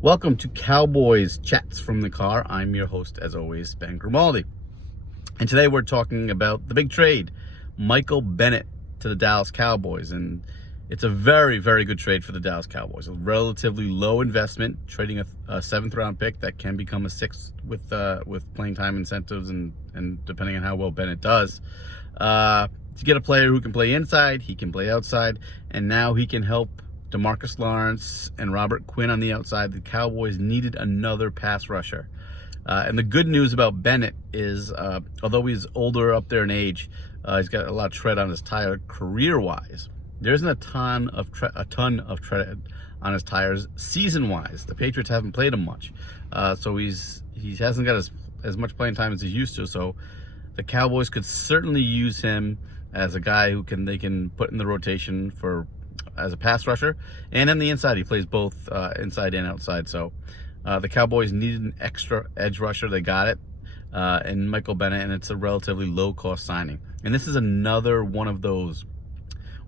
Welcome to Cowboys Chats from the Car. I'm your host, as always, Ben Grimaldi. And today we're talking about the big trade, Michael Bennett to the Dallas Cowboys. And it's a very, very good trade for the Dallas Cowboys. A relatively low investment, trading a seventh-round pick that can become a sixth with playing time incentives and depending on how well Bennett does. To get a player who can play inside, he can play outside, and now he can help DeMarcus Lawrence and Robert Quinn on the outside. The Cowboys needed another pass rusher. And the good news about Bennett is, although he's older up there in age, he's got a lot of tread on his tire career-wise. There isn't a ton of tread on his tires season-wise. The Patriots haven't played him much, so he hasn't got as much playing time as he used to. So the Cowboys could certainly use him as a guy who they can put in the rotation as a pass rusher, and on the inside he plays both inside and outside. So the Cowboys needed an extra edge rusher. They got it, and Michael Bennett, and it's a relatively low-cost signing. And this is another one of those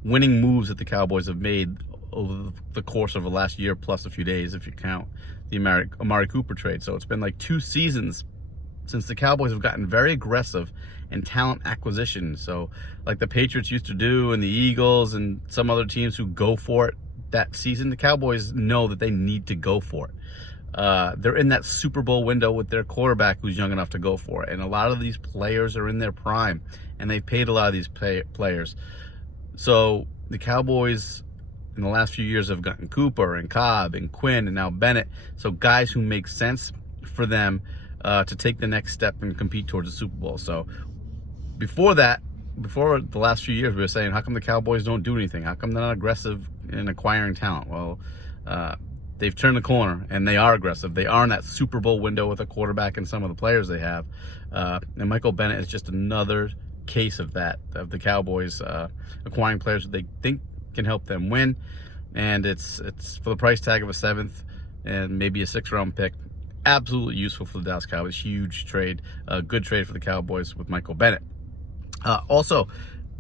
winning moves that the Cowboys have made over the course of the last year plus a few days, if you count the Amari Cooper trade. So it's been like 2 seasons since the Cowboys have gotten very aggressive in talent acquisition. So like the Patriots used to do, and the Eagles and some other teams who go for it that season, the Cowboys know that they need to go for it. They're in that Super Bowl window with their quarterback who's young enough to go for it. And a lot of these players are in their prime, and they've paid a lot of these players. So the Cowboys in the last few years have gotten Cooper and Cobb and Quinn and now Bennett. So guys who make sense for them to take the next step and compete towards the Super Bowl. So before the last few years, we were saying, how come the Cowboys don't do anything? How come they're not aggressive in acquiring talent? Well, they've turned the corner, and they are aggressive. They are in that Super Bowl window with a quarterback and some of the players they have. And Michael Bennett is just another case of that, of the Cowboys acquiring players that they think can help them win. And it's for the price tag of a 7th and maybe a 6th-round pick. Absolutely useful for the Dallas Cowboys. Huge trade, good trade for the Cowboys with Michael Bennett. Also,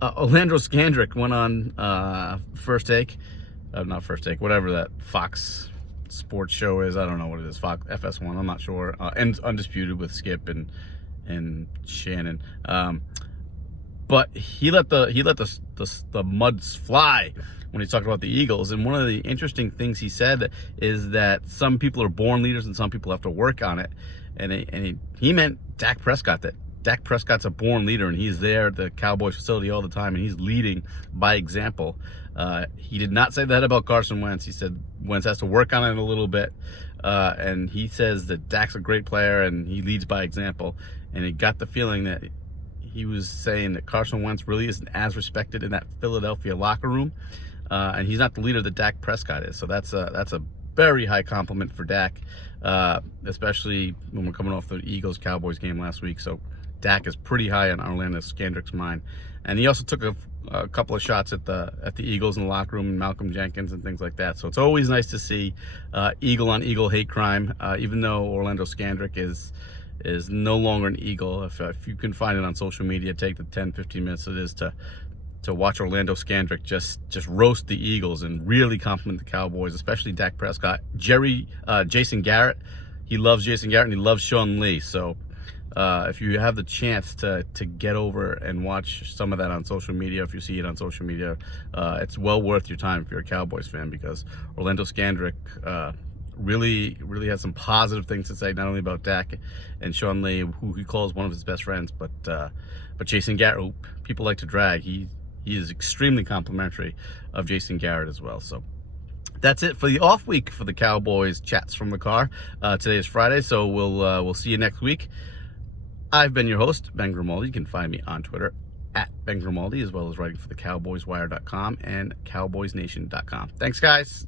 Orlando Scandrick went on First Take, not First Take, whatever that Fox sports show is. I don't know what it is, Fox FS1. I'm not sure. And Undisputed with Skip and Shannon. But he let the muds fly when he talked about the Eagles. And one of the interesting things he said is that some people are born leaders and some people have to work on it. And he meant Dak Prescott, that Dak Prescott's a born leader, and he's there at the Cowboys facility all the time, and he's leading by example. He did not say that about Carson Wentz. He said Wentz has to work on it a little bit. And he says that Dak's a great player, and he leads by example. And he got the feeling that he was saying that Carson Wentz really isn't as respected in that Philadelphia locker room. And he's not the leader that Dak Prescott is. So that's a very high compliment for Dak, especially when we're coming off the Eagles-Cowboys game last week. So Dak is pretty high on Orlando Scandrick's mind. And he also took a couple of shots at the Eagles in the locker room, and Malcolm Jenkins and things like that. So it's always nice to see Eagle-on-Eagle hate crime, even though Orlando Scandrick is no longer an Eagle. If you can find it on social media, take the 10-15 minutes it is to watch Orlando Scandrick just roast the Eagles and really compliment the Cowboys, especially Dak Prescott. Jason Garrett, he loves Jason Garrett, and he loves Sean Lee. So if you have the chance to get over and watch some of that on social media, if you see it on social media, it's well worth your time if you're a Cowboys fan, because Orlando Scandrick really has some positive things to say, not only about Dak and Sean Lee, who he calls one of his best friends, but Jason Garrett, who people like to drag. He is extremely complimentary of Jason Garrett as well. So that's it for the off week for the Cowboys Chats from the Car. Today is Friday, so we'll see you next week. I've been your host, Ben Grimaldi. You can find me on Twitter at Ben Grimaldi, as well as writing for the CowboysWire.com and CowboysNation.com. Thanks, guys.